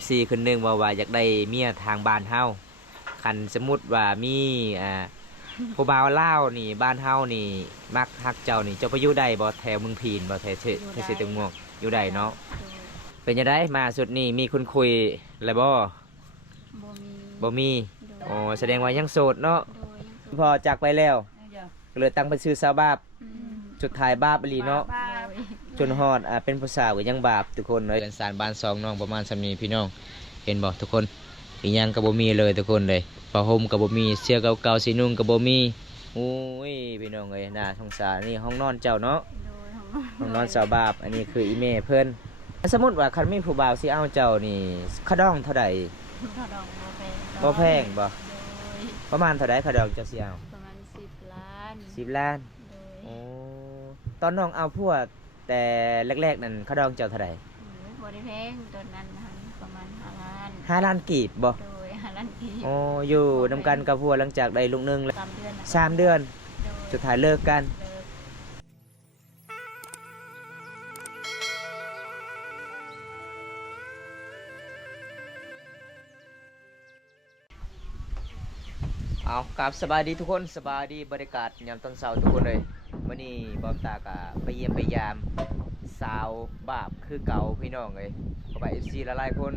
FC คนหนึงว่าอยากได้เมียทางบ้านเฮาคันสมมุติว่ามีผู้บ่าวลาวนี่บ้านเฮานี่มักฮักเจ้านี่เจ้าไปอยู่ได้บ่แถวเมืองพีนบ่แถวเทศตะม่วงอยู่ได้เนาะเป็นจังได๋มาสุดนี่มีคนคุยแล้วบ่บ่มีอ๋อแสดงว่ายังโสดเนาะพอจากไปแล้วก็เลยตั้งเป็นชื่อสาวบาปสุดท้ายบาปอีหลีเนาะจนฮอดเป็นภาษาก็ยังบาปทุกคนเลยสารบ้านซองน้องประมาณสำนี้พี่น้องเห็นบ่ทุกคนอีหยังก็บ่มีเลยทุกคนเลยผ้าห่มก็บ่มีเสื้อเก่าๆสีนุ่งก็บ่มีโอ้ยพี่น้องเอ้ยน่าสงสารนี่ห้องนอนเจ้าเนาะห้องนอนสาวบาปอันนี้คืออีเม่เพิ่นสมมุติว่าคันมีผู้บ่าวสิเอาเจ้านี่ค่าดองเท่าใดบ่แพงบ่ประมาณเท่าใดค่าดองเจ้าสิเอาประมาณ10 ล้าน10 ล้านโอ้ตอนน้องเอาพวกแต่แรกๆนั่นค่าดองเจ้าเท่าใดบ่ได้แพงตอนนั้นประมาณ5 ล้าน5 ล้านกีบบ่โดย5 ล้านกีบโอ้อยู่นำกันกับพวกหลังจากได้ลูกนึงแล้ว3 เดือนสุดท้ายเลิกกันเอากับสบายดีทุกคนสบายดีบรรยากาศยามตอนเช้าทุกคนเลยวันนี้บอมตากะไปเยี่ยมไปยามสาวบาปคือเก่าพี่น้องเลยก็ไป FC หลายๆคน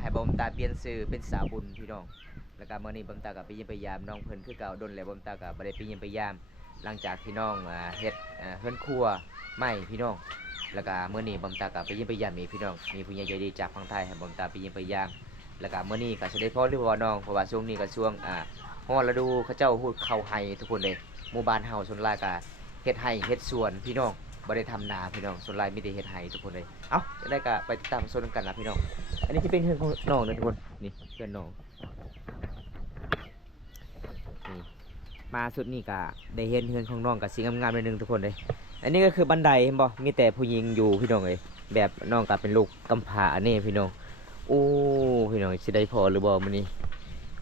ให้บอมตาเปลี่ยนชื่อเป็นสาวบุญพี่น้องแล้วก็มื้อนี้บอมตากะไปเยี่ยมไปยามน้องเพิ่นคือเก่าดนแล้วบอมตากะบ่ได้ไปเยี่ยมไปยามหลังจากที่น้องเฮ็ดเฮือนครัวใหม่พี่น้องแล้วก็มื้อนี้บอมตากะไปเยี่ยมไปยามอีกพี่น้องมีผู้ใหญ่ใจดีจากฝั่งไทยให้บอมตาไปเยี่ยมไปยามแล้วก็มื้อนี้ก็สิได้พ้อหรือว่าน้องเพราะว่าช่วงนี้ก็ช่วงฮอดฤดูเขาเจ้าพูดเข้าไห้ทุกคนเลยหมู่บ้านเฮาส่วนหลายก็เฮ็ดไห้เฮ็ดสวนพี่น้องบ่ได้ทำนาพี่น้องส่วนหลายมีแต่เฮ็ดไห้ทุกคนเลยเอ้าจะได้ก็ไปติดตามชมกันนะพี่น้องอันนี้จะเป็นเฮือนของน้องนะทุกคนนี่เฮือนน้องนี่มาสุดนี่ก็ได้เห็นเฮือนของน้องก็สิงามๆนิดนึงทุกคนเลยอันนี้ก็คือบันไดเห็นบ่มีแต่ผู้หญิงอยู่พี่น้องเอ้ยแบบน้องก็เป็นลูกกำพร้านี่พี่น้องโอ้พี่น้องสิได้พอหรือบ่มื้อนี้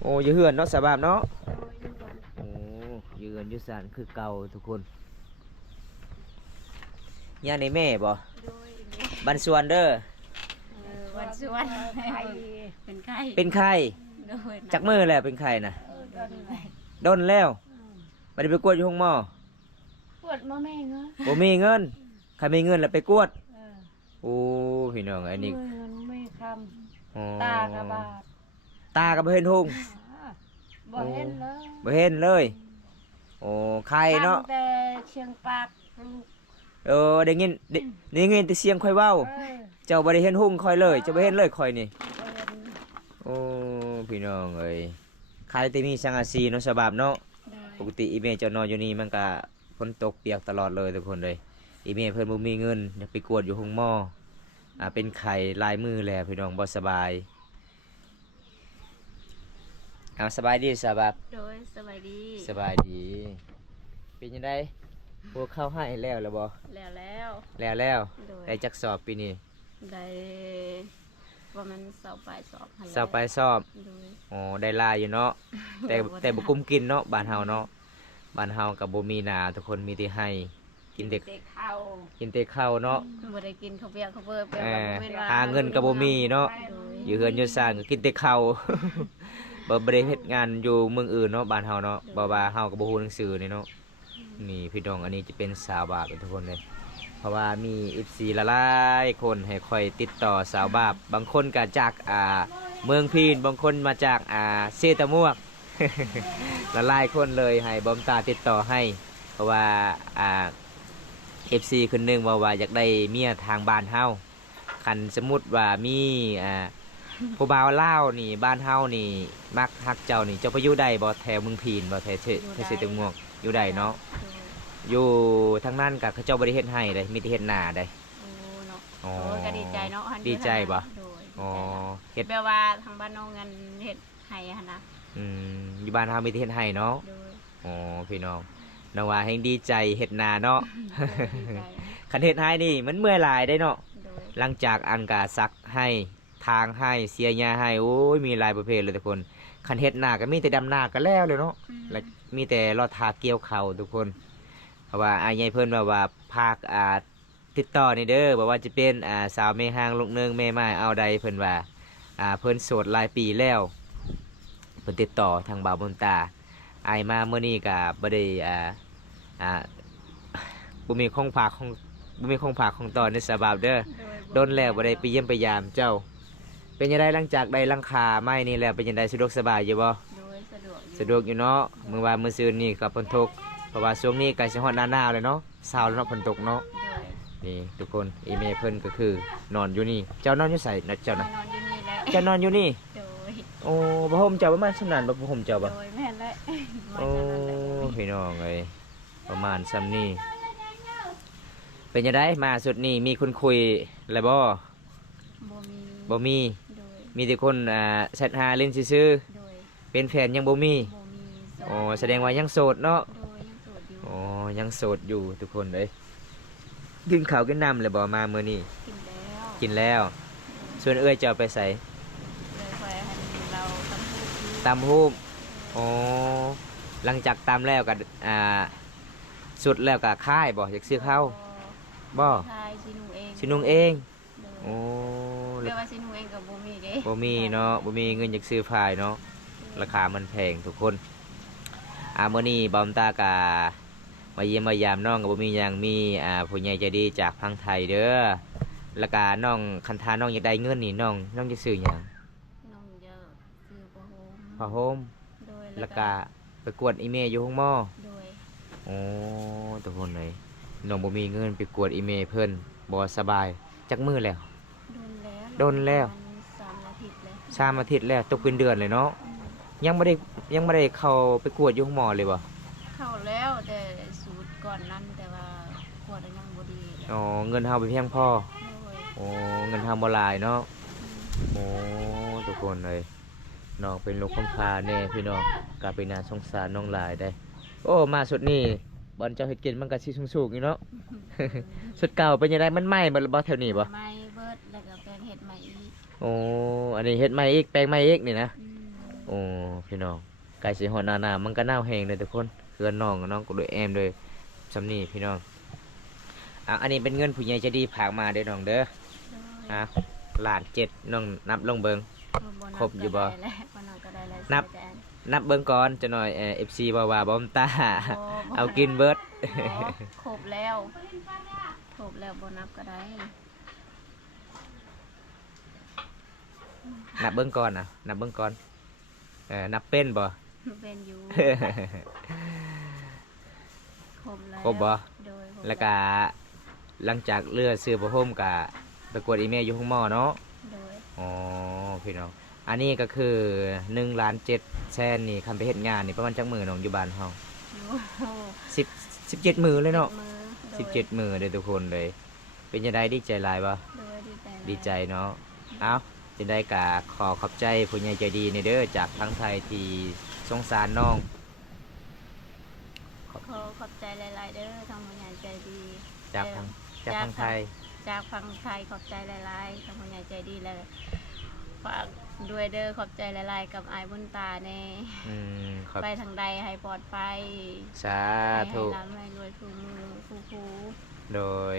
โอ้ยเฮือนเนาะสบายเนาะโอ้ยเฮือนอยู่ศาลคือเก่าทุกคนย่าในแม่บ่บันสวนเด้อวันสวนเป็นไข้เป็นไข้จักมือแล้วเป็นไข้น่ะดนแล้วบ่ได้ไปกวดอยู่ห้องหมอปวดบ่แม่เงาบ่มีเงินใครมีเงินแล้วไปกวดโอ้พี่น้องอันนี้เงินไม่คำตากระบาดตาก็บ่เห็นหุ่งบ่เห็นเลยบ่เห็นเลยโอ้ไข่เนาะแต่เชียงปากได้ยินได้ยินแต่เสียงค่อยเว้าเจ้าบ่ได้เห็นหุ่งค่อยเลยเจ้าบ่เห็นเลยค่อยนี่โอ้พี่น้องเอ้ยไข่แต่มีสังกะสีเนาะฉบับเนาะปกติอีเมเจ้านอนอยู่นี่มันก็ฝนตกเปียกตลอดเลยทุกคนเลยอีเมเพิ่นบ่มีเงินอยากไปกวดอยู่ห้องหมอเป็นไข้ลายมือแล้วพี่น้องบ่สบายเอาสบายดีสบายโดยสบายดีสบายดีเป็นยังไงพวกเข้าให้แล้วบ่แล้วได้จักสอบปีนี้ได้ว่ามันสอบปลายสอบอ๋อได้ลายอยู่เนาะแต่บ่กุ้มกินเนาะบ้านเฮาเนาะบ้านเฮากับบ่มีนาทุกคนมีแต่ให้กินแต่ข้าวเนาะบ่ได้กินข้าวเปียกข้าวเบิ่มหาเงินกับบ่มีเนาะอยู่เฮือนอยู่ซ่านก็กินแต่ข้าวบ่ได้เฮ็ดงานอยู่เมืองอื่นเนาะบ้านเฮาเนาะบ่ว่าเฮาก็บ่ฮู้หนังสือนี่เนาะนี่พี่น้องอันนี้จะเป็นสาวบาปทุกคนเลยเพราะว่ามี FC หลายๆคนให้ค่อยติดต่อสาวบาปบางคนก็จากเมืองพีนบางคนมาจากเซตะมวก หลายๆคนเลยให้บอมตาติดต่อให้เพราะว่าFC คนหนึงว่าอยากได้เมียทางบ้านเฮาคันสมมุติว่ามีผู้บ่าวลาวนี่บ้านเฮานี่มักฮักเจ้านี่เจ้าไปอยู่ได้บ่แถวเมืองพีนบ่แถวเซตะมวกอยู่ได้เนาะอยู่ทางนั้นกับเขาเจ้าบริเฮ็ดให้เลยมีแต่เฮ็ดนาได้อ๋อก็ดีใจเนาะดีใจบ่อ๋อเฮ็ดแปลว่าทางบ้านน้องเงินเฮ็ดให้หั่นนะอยู่บ้านเฮามีแต่เฮ็ดให้เนาะอ๋อพี่น้องน้องว่าแฮงดีใจเฮ็ดนาเนาะคันเฮ็ดให้นี่มันเมื่อยหลายได้เนาะหลังจากอันกะซักให้ทางให้เสียหญ้าให้โอ้ยมีหลายประเภทเลยทุกคนคันเฮ็ดนาก็มีแต่ดำนาก็แล้วเลยเนาะแล้วมีแต่รอทาเกี่ยวข้าวทุกคนเพราะว่าอายายเพิ่นว่าภาคติดต่อนี่เด้อบอกว่าจะเป็นสาวแม่ห้างลูกนึงแม่ไม้เอาใดเพิ่นว่า เพิ่นโสดหลายปีแล้วเพิ่นติดต่อทางบ่าวบนตาอายมาเมื่อนี้ก็บ่ได้อ่าบ่มีของฝากของบ่มีของฝากของตอนในสบาวเด้อโดนแล้วบ่ได้ไปเยี่ยมไปยามเจ้า เป็นยังไงหลังจากได้หลังคาไม้นี่แล้วเป็นยังไงสะดวกสบายอยู่บ่ โดยสะดวกอยู่ สะดวกอยู่เนาะมื้อวานมื้อซืนนี่ก็ฝนตกเพราะว่าช่วงนี้ใกล้สิฮอดหน้าหนาวเลยเนาะเช้าแล้วเนาะฝนตกเนาะ โดย นี่ทุกคนอีเมลเพิ่นก็คือนอนอยู่นี่เจ้านอนอยู่ไสนะเจ้านะ นอนอยู่นี่แหละ เจ้านอนอยู่นี่ โดย โอ้บ่ห่มเจ้าประมาณสำนั้นบ่ห่มเจ้าบ่ โดยแม่นและ โอ้พี่น้องเอ้ยประมาณซ้ำนี่เป็นยังไงมาสุดนี่มีคนคุยแล้วบ่ บ่มี บ่มี โดย มีแต่คนแชทหาเล่นซื่อ โดย ๆเป็นแฟนยังบ่มี บ่มีโส โอ้แสดงว่ายังโสดเนาะ โดยยังโสดอยู่ โอ้ยังโสดอยู่ทุกคนเลยกินข้าวกินน้ำเลยบ่มามื้อนี้ กินแล้ว กินแล้วส่วนเอ้ยจะเอาไปใส่ เลยคอยให้เราทำผู้ที่ ตำฮูบโอ้หลังจากตำแล้วก็สุดแล้วก็ค่ายบ่อยากซื้อข้าวบ่ ชายชินุเอง สินุ่งเอง โดย โอ้ เรียกว่าชินุเองกับบ่มีเด้ บ่มีเนาะบ่มีเงินอยากซื้อพายเนาะราคามันแพงทุกคนมื้อนี้บอมตากามาเยี่ยมมายามน้องก็บ่มีหยังมีผู้ใหญ่ใจดีจากพังไทยเด้อแล้วก็น้องคันทาน้องอยากได้เงินนี่น้องจะซื้อหยัง น้องเยอะคือบ่โฮม ผ้าโฮม โดย แล้วก็ไปกวดอีเมลอยู่ห้องหม้อ โดย โอ้ทุกคนเลยน้องบ่มีเงินไปกวดอีเมลเพิ่นบ่สบายจักมื้อแล้ว โดนแล้ว โดนแล้ว 3 อาทิตย์เลย 3 อาทิตย์แล้วตกเป็นเดือนเลยเนาะ อืม ยังบ่ได้เข้าไปกวดอยู่ห้องหมอเลยบ่ เข้าแล้วแต่สูตรก่อนนั้นแต่ว่ากวดแล้วยังบ่ดีเลย อ๋อเงินเฮาไปเพียงพอ โดย โอ้เงินเฮาบ่หลายเนาะ อืม โอ้ทุกคนเลยน้องเป็นลูกกำพร้าแน่พี่น้องก็เป็นน่าสงสารน้องหลายได้ โอ้มาสุดนี้บอลเจ้าเฮ็ดกินมันก็สิสูงๆอยู่เนาะ สุดเก่าเป็นยังไงมันไหม้บ่แถวนี้บ่ ไม่เบิดแล้วก็แปลงเห็ดใหม่อีก โอ้อันนี้เฮ็ดใหม่อีกแปลงใหม่อีกนี่นะ อืม โอ้พี่น้องไก่สีหอนานามันก็น่าวแหงเลยทุกคนเพื่อนน้องกับน้องก็โดยแอมโดยสำนีพี่น้องอันนี้เป็นเงินผู้ใหญ่ใจะดีผากมาเด้อน้องเด้อ โดย 1,700,000น้องนับลงเบิง ครบอยู่บ่ ได้แล้วบ่นับก็ได้แล้ว นับ แต่อัน นับเบิงก่อนจะหน่อยFC บ่ว่าบอมตา บ่ เอากินเบิด บ่ครบแล้วครบแล้วบ่นับก็ได้ นับเบิงก่อนนะนับเบิงก่อนนับเป็นบ่ เป็นอยู่ครบแล้ว ครบบ่ โดยครบ แล้วก็หลังจากเลือซื้อผ้าห่มกับไปกวดอีเมลอยู่ห้องหม้อเนาะ โดย อ๋อพี่น้องอันนี้ก็คือ1,700,000นี่คันไปเฮ็ดงานนี่ประมาณจักมื้อน้องอยู่บ้านเฮา อยู่ 17มื้อเลยเนาะ มือโดย 17มื้อเด้อทุกคนเลย เป็นจังไดดีใจหลายบ่ โดยดีใจ ดีใจเนาะเอ้าจังได๋ก็ขอขอบใจผู้ใหญ่ใจดีนี่เด้อจากทางไทยที่สงสารน้อง ขอบใจหลายๆเด้อทางผู้ใหญ่ใจดี จากทางไทย จากฝั่งไทยขอบใจหลายๆทางผู้ใหญ่ใจดีแล้วฝากด้วยเด้อขอบใจหลายๆกับอายบุญตาแน่ ขอบ ไปทางใดให้ปลอดภัย สา ให้ ธุ ร่ำให้รวยคู่มือคู่ โดย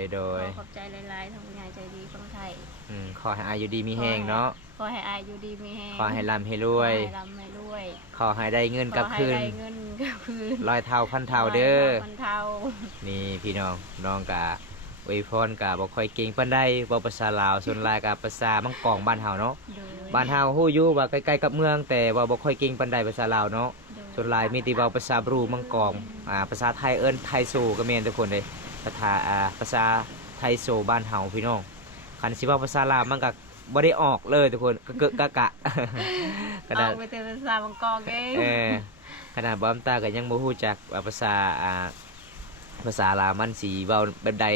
ขอบใจหลายๆทางผู้ใหญ่ใจดีฝั่งไทย ขอให้อายุดีมีแห้งเนาะ ขอให้อายอยู่ดีมีแฮง ขอให้ร่ำให้รวย ขอให้ร่ำให้รวย ขอให้ได้เงินกลับคืน ขอให้ได้เงินกลับคืน ร้อยเท่าพันเท่าเด้อ พันเท่า นี่พี่น้องน้องกะอวยพรกะบ่ค่อยเก่งปานใดบ่ภาษาลาวส่วนหลายกะภาษามังกองบ้านเฮาเนาะ โดย บ้านเฮาฮู้อยู่ว่าใกล้ๆกับเมือง แต่ว่าบ่ค่อยเก่งปานใดภาษาลาวเนาะ โดย ส่วนหลายมีแต่เว้าภาษาบรูมังกองภาษาไทยเอิ้นไทยโซก็แม่นทุกคนเลยภาษาไทยโซบ้านเฮาพี่น้องคันสิเว้าภาษาลาวมันก็บ่ได้ออกเลยทุกคนก็เกะกะกะ ขนาด เอาไปเป็นภาษาบางกอกเอง ขนาดบอมตาก็ยังบ่ฮู้จักว่าภาษาภาษาลาวมันสิเว้าแบบใด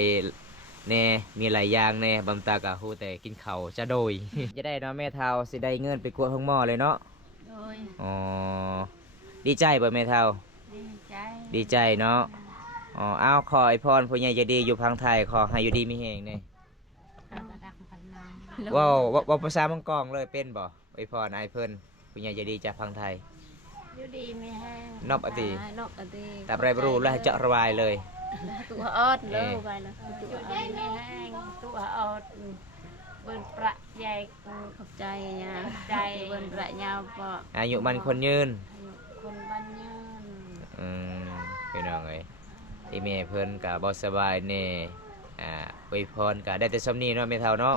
แน่มีหลายอย่างแน่บอมตาก็ฮู้แต่กินข้าวจะโดย จะได้เนาะแม่เฒ่าสิได้เงินไปกวดห้องหม้อเลยเนาะ โดย อ๋อดีใจบ่แม่เฒ่า ดีใจ ดีใจเนาะอ๋ออ้าวขอให้พรผู้ใหญ่ใจดีอยู่พังไทยขอให้อยู่ดีมีแฮงแน่ กระดักพันนาม ว้าวภาษามังกองเลยเป็นบ่อวยพรอายเพิ่นผู้ใหญ่ใจดีจากพังไทย อยู่ดีไม่แห้ง นอบอดี นอบอดี แต่ไรบ่รู้แล้วจะระบายเลย ตัวออดเลยไปแล้วตัวออดไม่แห้งตัวออด เบิ่นประใหญ่ขอบใจนะใจเบิ่นประยาวปอ อายุมันคนยืน คนบ้านยืน พี่น้องเอ้ยที่แม่เพิ่นก็บ่สบายแน่อวยพรก็ได้แต่ซ้ำนี้เนาะแม่เฒ่าเนาะ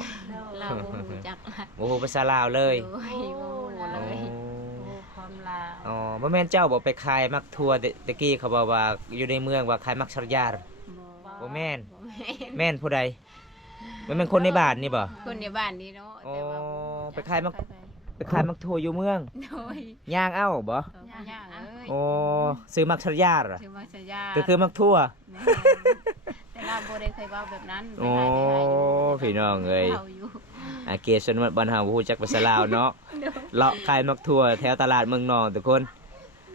เราบ่รู้จักละ บ่ฮู้ภาษาลาวเลย โอ้ยบ่รู้เลย ความลาว อ๋อบ่แม่นเจ้าบ่ไปขายมักทั่วตะกี้เขาบอกว่าอยู่ในเมืองว่าขายมักชักยาบ่แม่น บ่แม่น แม่นผู้ใดมันเป็นคนในบ้านนี่บ่ คนในบ้านนี่เนาะ อ๋อ แต่ว่าบ่รู้จัก ไปขายมัก ไปขายมักทั่วอยู่เมือง โดย ย่างเอ้าบ่ ย่างเอ้ย โอ้ซื้อมักชักยาเหรอ ชื่อว่าชยา ก็คือมักทั่ว แม่นแต่เราบ่ได้เคยเว้าแบบนั้น โอ้ ไปขาย พี่น้องเอ้ย เว้าอยู่ เกษชนบ้านเฮาบ่ฮู้จักภาษาลาวเนาะเลาะขายมักทั่วแถวตลาดเมืองนองทุกคน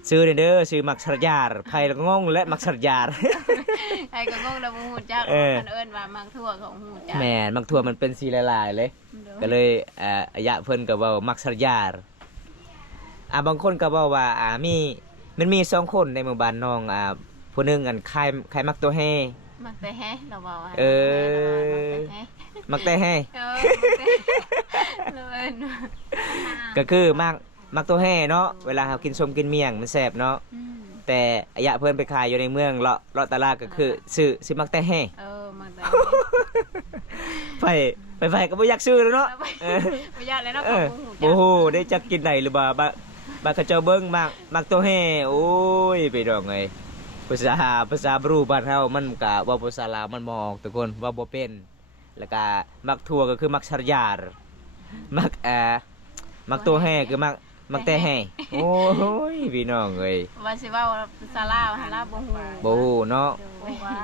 ซื้อเด้อซื้อมักชักยาใครแล้วก็งงและมักชักยา ใครก็งงแล้วบ่ฮู้จัก เออ มันเอิ้นว่ามังทั่วของฮู้จัก แม่นมักทั่วมันเป็นสีหลายๆเลย โดย ก็เลยอายะเพิ่นก็เว้ามักสัญญาบางคนก็เว้าว่ามันมีสองคนในหมู่บ้านน้องผู้หนึงอันคายมักตัวแฮ มักแต่แฮะเราบอกว่า เออ มักแต่แฮ เออเราเอิ้นว่า ก็คือมักตัวแฮเนาะเวลาเฮากินส้มกินเมี่ยงมันแซ่บเนาะ อืม แต่อายะเพิ่นไปขายอยู่ในเมืองเลาะตลาดก็คือซื้อมักแต่แฮ เออมักแต่ ไปก็บ่อยากซื้อแล้วเนาะเออ บ่ยากเลยเนาะ เอ ของ อ ฮู้จัก โอ้โหได้จักกินได้หรือบ่บาเขาเจ้าเบิ่งมักตัวแฮโอ้ยไปดอกไงภาษาบรูบ้านเฮามันก็เว่าภาษาลาวมันบ่ออกทุกคนว่าบ่เป็นแล้วก็มักทั่วก็คือมักชัรยาร์มักตัวแฮคือมักแต่แฮโอ้ยพี่น้องเอ้ย ว่าสิเว้าภาษาลาวหาลาวบ่ฮู้ บ่ฮู้เนาะ เพราะว่า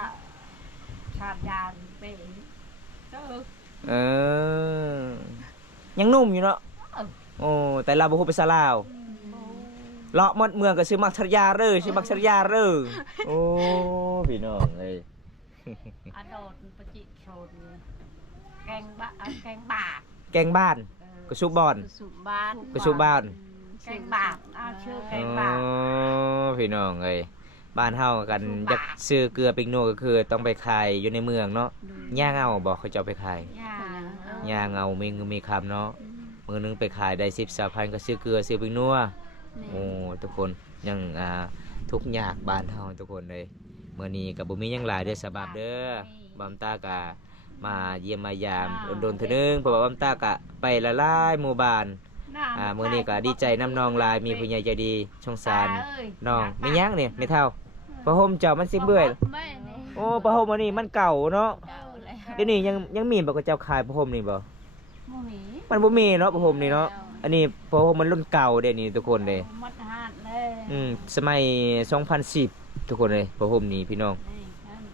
ชาติยานเป็นเออ เออยังหนุ่มอยู่เนาะโอ้แต่เราบ่ฮู้ภาษาลาวเลาะหมดเมืองก็ซื้อมักชัรยาร์เด้อซื้อมักชัรยาร์เด้อโอ้พี่น้องเอ้ย อโดดปจิโชนแกงบะแกงบาท แกงบ้านกระชุบบอน สุบ้าน กระชุบบ้าน แกงบาทชื่อแกงบาท พี่น้องเอ้ยบ้านเฮากันอยากซื้อเกลือปิงโนก็คือต้องไปขายอยู่ในเมืองเนาะย่างเอาบอกเขาจะเอาไปขาย ย่า ย่างเอามีเงินมีคำเนาะมือนึงไปขายได้10-20,000ก็ซื้อเกลือซื้อปิงนัวโอ้ทุกคนยังทุกอยากบ้านเฮาทุกคนเลยมื้อนี้ก็บ่มีหยังหลายเด้อสบายเด้อบำตาก็มาเยี่ยมมายามโดนๆเทื่อนึงเพราะว่าบำตาก็ไปละลายหมู่บ้านมื้อนี้ก็ดีใจน้ำน้องหลายมีผู้ใหญ่ใจดีสงสารน้องมีหยังนี่ไม่เท่าผ้าห่มเจ้ามันสิเบื่อย ไม่นี่ โอ้ผ้าห่มอันนี้มันเก่าเนาะ เจ้าแล้ว เดี๋ยวนี้ยังมีบ่ก็เจ้าขายผ้าห่มนี่บ่ หมี มันบ่มีเนาะผ้าห่มนี่เนาะอันนี้ผ้าห่มมันรุ่นเก่าเด้นี่ทุกคนเด้ มัดหาดเลย สมัย2010ทุกคนเลยผ้าห่มนี่พี่น้อง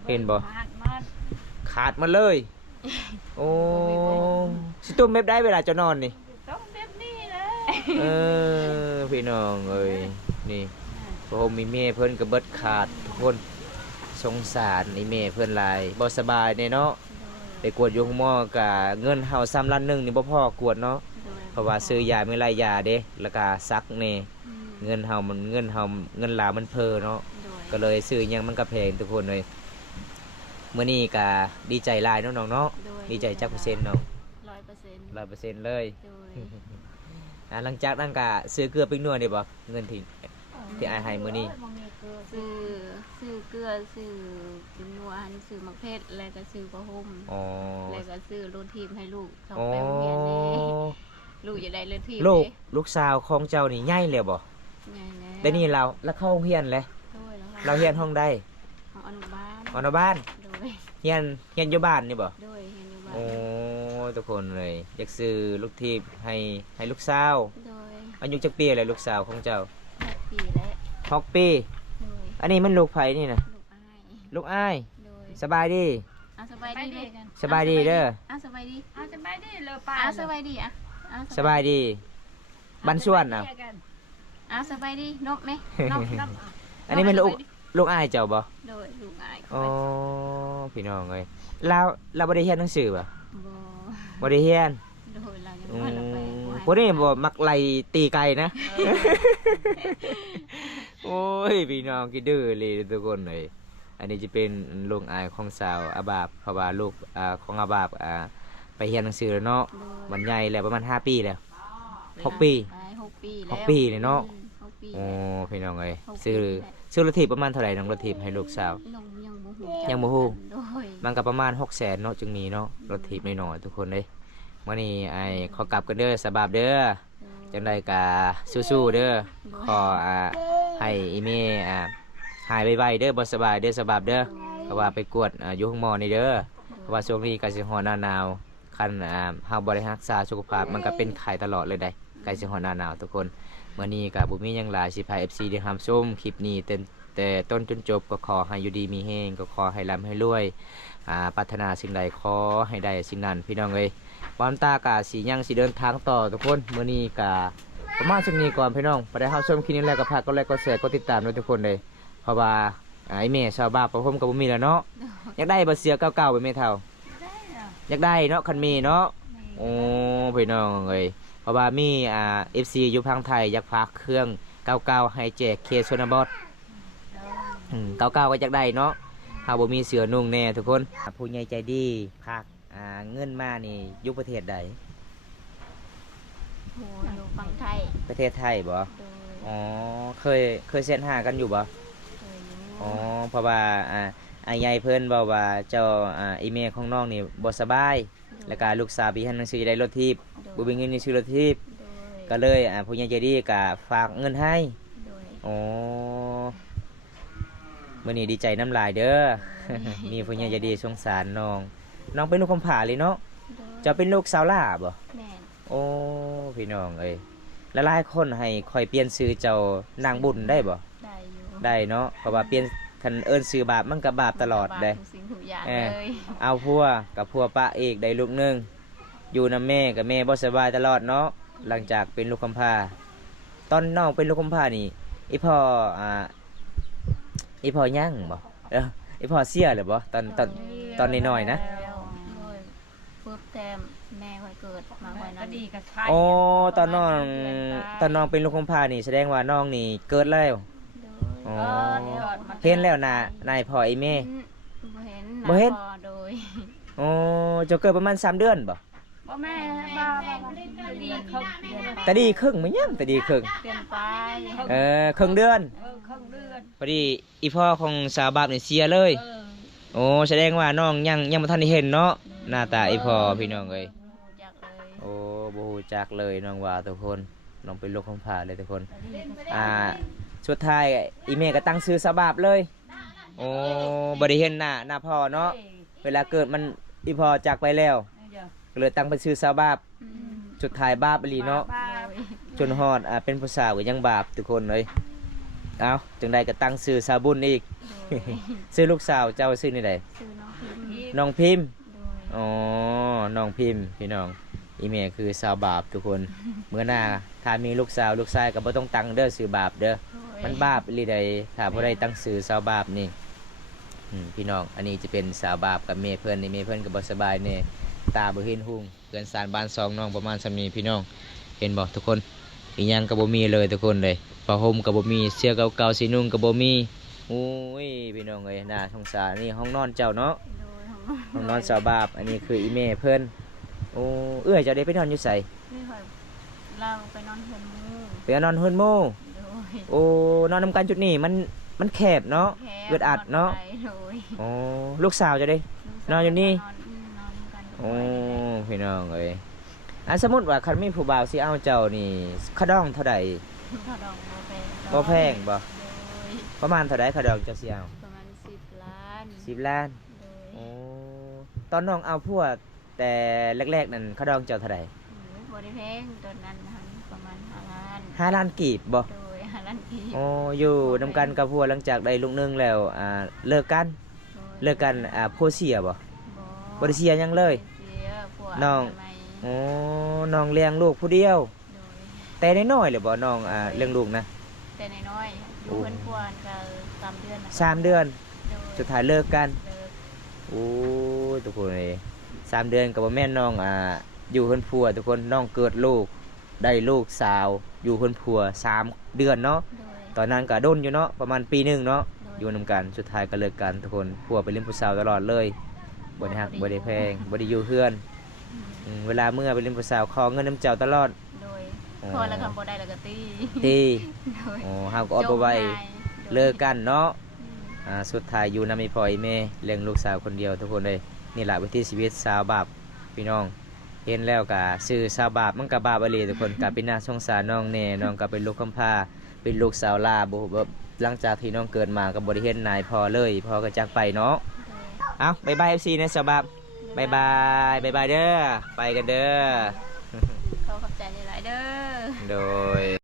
เห็นบ่ หาดมัด ขาดมาเลย โอ้สิตุ้มเม็บได้เวลาจะนอนนี่ ต้องแบบนี้เลย เออพี่น้องเอ้ยนี่พอผมมีเมเพิ่นก็เบิดขาดทุกคนสงสารไอ้เมเพิ่นหลายบ่สบายแน่เนาะไปกวดอยู่ห้องหมอก็เงินเฮา3ล้าน1นี่บ่พอกวดเนาะเพราะว่าซื้อยาไม่ไรยาเด้แล้วก็ซักแน่เงินเฮาเงินลาวมันเพ้อเนาะก็เลยซื้อหยังมันก็แพงทุกคนเลยมื้อนี้ก็ดีใจหลายเนาะน้องเนาะดีใจจักเปอร์เซ็นต์เนาะ 100% 100%เลย โดย หลังจากนั้นก็ซื้อเกลือปิ้งนัวนี่บ่เงินที่อ้ายให้มื้อนี้ ซื้อเกลือซื้อกินนัวหันซื้อมะเขือแล้วก็ซื้อผ้าห่ม อ๋อ แล้วก็ซื้อรถทีมให้ลูกเขา อ๋อ ไปโรงเรียนนี่ลูกจะได้รถทีม ลูกสาวของเจ้านี่ใหญ่แล้วบ่ ใหญ่แล้ว แต่นี่เราแล้วเข้าโรงเรียนเลย โดยแล้ว เราเรียนห้องใด ของอนุบาล อนุบาล โดย เรียนอยู่บ้านนี่บ่ โดยเรียนอยู่บ้าน โอ้ทุกคนเลยอยากซื้อลูกทีบให้ลูกสาว โดย อายุจักปีอะไรลูกสาวของเจ้า 8 ปีแล้ว 6 ปี โดย อันนี้มันลูกไผนี่นะ ลูกอ้าย ลูกอ้าย โดย สบายดี สบายดีเลยกัน สบายดีเด้อ สบายดี เอาจะไปดิเลยป้า สบายดีสบายดีบ้านสวนน่ะ สบายดีนกไหมนก อันนี้มันลูกอ้ายเจ้าบ่ โดยลูกอ้าย อ๋อพี่น้องเอ้ยเราบ่ได้เรียนหนังสือบ่ บ่ บ่ได้เรียน โดยเรายัง อื ว่าเราไป มพวกนี้บ่มักไล่ตีไก่นะ โอ้ยพี่น้องคิดดื้อเลยทุกคนเลยอันนี้จะเป็นลูกอายของสาวอาบาบเพราะว่าลูกของอาบาบ ไปเรียนหนังสือแล้วเนาะ โดย มันใหญ่แล้วประมาณ5 ปีแล้ว6 ปี ไป6 ปี หกปีเลยเนาะ หกปี โอ้พี่น้องเอ้ย หกปี ซื้อ แล้ว ซื้อรถถีบประมาณเท่าไหร่น้องรถถีบให้ลูกสาว น้องยังบ่ฮู้ ยังบ่ฮู้ โดย มันก็ประมาณ600,000เนาะจึงมีเนาะรถถีบน้อยๆทุกคนเด้มื้อนี้ไอ้ขอกลับกันเด้อสบายเด้อจังได๋ก็สู้ๆเด้อขอให้อีเมหายไวๆเด้อบ่สบายเด้อสบายเด้อเพราะว่าไปกวดอยู่ห้องหมอนี่เด้อเพราะว่าช่วงนี้ก็สิฮ้อนหน้าหนาวคันเฮาบ่ได้รักษาสุขภาพมันก็เป็นไข้ตลอดเลยได้ใกล้สิฮ้อนหน้าหนาวทุกคนมื้อนี้ก็บ่มีหยังหลายสิพา FC ได้รับชมคลิปนี้แต่ต้นจนจบก็ขอให้อยู่ดีมีแฮงก็ขอให้ร่ำให้รวยปรารถนาสิ่งใดขอให้ได้สิ่งนั้นพี่น้องเอ้ยวันตากะสิยังสิเดินทางต่อทุกคนมื้อนี้ก็ประมาณช่วงนี้ก่อนพี่น้องบ่ได้รับชมคลิปนี้แล้วก็ฝากกดไลค์กดแชร์กดติดตามด้วยทุกคนเลยเพราะว่าไอ้แม่ชาวบ้านประพรมก็บ่มีแล้วเนาะอยากได้บ่เสียเก่าๆไปแม่เฒ่า ได้เหรอ อยากได้เนาะคันมีเนาะโอ้พี่น้องเอ้ยเพราะว่ามีFC อยู่ทางไทยอยากฝากเครื่องเก่าๆให้แจกเคชนบทเก่าๆก็อยากได้เนาะเฮาบ่มีเสื้อนุ่งแน่ทุกคนผู้ใหญ่ใจดีฝากเงินมานี่อยู่ประเทศใด โหอยู่ฝั่งไทย ประเทศไทยบ่ โดย อ๋อเคยเซ็นหากันอยู่บ่ เคยอยู่ อ๋อเพราะว่าไอ้ใหญ่เพิ่นบอกว่าเจ้าอีเมลของน้องนี่บ่สบายแล้วก็ลูกสาวพี่หันหนังสือได้รถทิพย์บ่มีเงินซื้อรถทิพย์ โดย ก็เลยผู้ใหญ่ใจดีก็ฝากเงินให้ โดย อ๋อมื้อนี้ดีใจน้ำลายเด้อ มีผู้ใหญ่ใจดีสงสารน้องน้องเป็นลูกกำพร้าเลยเนาะ โดย เจะเป็นลูกสาวล่าบ่ แม่น โอ้พี่น้องเอ้ยแล้วหลายคนให้ค่อยเปลี่ยนชื่อเจ้านางบุญได้บ่ ได้อยู่ ได้เนาะเพราะว่าเปลี่ยนคันเอิ้นชื่อบาปมันก็บาปตลอดเด้ ทุกสิ่งทุกอย่าง เออ เลย เอาพัวกับพัวปะอีกได้ลูกหนึงอยู่นำแม่กับแม่บ่สบายตลอดเนาะหลังจากเป็นลูกกำพร้าตอนน้องเป็นลูกกำพร้านี่อีพ่ออีพ่ยังบ่อีพ่อเสียหรือบ่ตอนน้อยๆนะ แล้วโดยปุ๊บแต้มแม่ค่อยเกิดมาค่อย ก็ นั้น ดีก็ใช่ โอ้ตอนน้องเป็นลูกกำพร้านี่แสดงว่าน้องนี่เกิดแล้ว โดย อ๋อ เกิดมา เห็นแล้วนะนายพ่ออีแม่ บ่เห็น บ่เห็น พอโดย โอ้เจ้าเกิดประมาณ3 เดือนบ่ บ่แม่บ้าดีเขาเดือน แต่ดีครึ่งมั้ยยังแต่ดีครึ่ง เปลี่ยนไป ครึ่งเดือน ครึ่งเดือน พอดีอีพ่อของสาวบาปนี่เสียเลย โอ้แสดงว่าน้องยังบ่ทันได้เห็นเนาะหน้าตาอีพ่อพี่น้องเอ้ย รู้จักเลย โอ้บ่ฮู้จักเลยน้องว่าทุกคนน้องเป็นลูกของผ่าเลยทุกคนสุดท้ายอีเมก็ตั้งชื่อสาวบาปเลยโอ้บ่ได้เห็นหน้าพ่อเนาะเวลาเกิดมันอีพ่อจากไปแล้วก็เลยตั้งเป็นชื่อสาวบาป อืม สุดท้ายบาปอีหลีเนาะ โดย จนฮอดเป็นผู้สาวก็ยังบาปทุกคนเลยเอาจังใดก็ตั้งชื่อสาวบุญอีก โดย ชื่อลูกสาวเจ้าชื่อนี่ใด ชื่อน้องพิมพ์ น้องพิมพ์ โดย อ๋อ น้องพิมพ์พี่น้อง อีเมลคือสาวบาปทุกคน เมื่อหน้าถ้ามีลูกสาวลูกชายก็บ่ต้องตั้งเด้อสื่อบาปเด้อ โดย มันบาปอีหลีใดถ้าบ่ได้ตั้งสื่อสาวบาปนี่พี่น้อง อันนี้จะเป็นสาวบาปกับเมเพิ่นนี่เมเพิ่นก็บ่สบายแน่ตาบ่เห็นหุ่งเกินสารบ้านซองน้องประมาณซำนี้พี่น้อง เห็นบ่ทุกคน อีหยังก็บ่มีเลยทุกคนเลยผ้าห่มก็บ่มีเสื้อเก่าๆสีนุ่งก็บ่มีโอ้ยพี่น้องเอ้ยน่าสงสารนี่ห้องนอนเจ้าเนาะ โดย ห้องนอนสาวบาปอันนี้คืออีเมเพิ่นโอ้เอื้อยเจะได้ไปนอนอยู่ไส ไม่ค่อยเราไปนอนเพิ่นหมู่ ไปนอนเฮือนโม โดย โอ้นอนนำกันจุดนี้มันแคบเนาะ แคบ อึดอัดเนาะ ไปโดย โอ้ลูกสาวเจะได้ นอนอยู่นี่ นอนกัน โอ้พี่น้องเอ้ยสมมุติว่าคันมีผู้บ่าวสิเอาเจ้านี่ขะดองเท่าใด ถ้าดองบ่บ่แพงแพงบ่ โดย ประมาณเท่าใดขะดองเจ้าสิเอา ประมาณ10 ล้าน 10 ล้าน โดย โอ้ตอนน้องเอาพวกแต่แรกๆนั่นขะดองเจ้าเท่าใด บ่ได้แพงตอนนั้นนะคะประมาณ5 ล้าน 5 ล้านกีบบ่ โดย5 ล้านอีก โอ้อยู่นำกันกับพวกหลังจากได้ลูกหนึงแล้วเลิกกันพวกเสียบ่บ่ได้เสียหยังเลย เสียพวก น้อง ทำไม โอ้น้องเลี้ยงลูกผู้เดียว โดย แต่น้อยๆเลยบ่น้องเลี้ยงลูกนะ แต่น้อยๆอยู่เพิ่นควรก็3 เดือนน่ะ 3 เดือน โดย สุดท้ายเลิกกัน เลิก โอ้ยทุกคนเลย3 เดือนก็บ่แม่นน้องอยู่เพิ่นผัวทุกคนน้องเกิดลูกได้ลูกสาวอยู่เพิ่นผัว3 เดือนเนาะ โดย ตอนนั้นก็ดนอยู่เนาะประมาณปีหนึงเนาะ โด อยู่นำกันสุดท้ายก็เลิกกันทุกคนผัวไปเล่นผู้สาวตลอดเลยบ่ได้ฮักบ่ได้แพงบ่ได้อยู่เฮือน อืม เวลาเมื่อไปเล่นผู้สาวขอเงินน้ำเจ้าตลอด โดย อ๋อ พอแล้วคำบ่ได้แล้วก็ตี ที่ โดย โอ้เฮาก็อดบ่ไหว จมหายโดย เลิกกันเนาะ อืม สุดท้ายอยู่นำอีพ่ออีแม่เลี้ยงลูกสาวคนเดียวทุกคนเลยนี่แหละวิถีชีวิตสาวบาปพี่น้องเห็นแล้วก็ชื่อสาวบาปมันก็บาปอหลีทุกคนก็เป็นน่าสงสารน้องแน่น้องก็เป็นลูกกำพร้าเป็นลูกสาวลาบ่หลังจากที่น้องเกิดมาก็บ่ได้เห็นนายพ่อเลยพ่อก็จากไปเนาะ โดย เอาบ๊ายบาย FC นะสาวบาปบ๊ายบายบ๊ายบายเด้อไปกันเด้อ ขอขอบใจหลายๆเด้อ โดย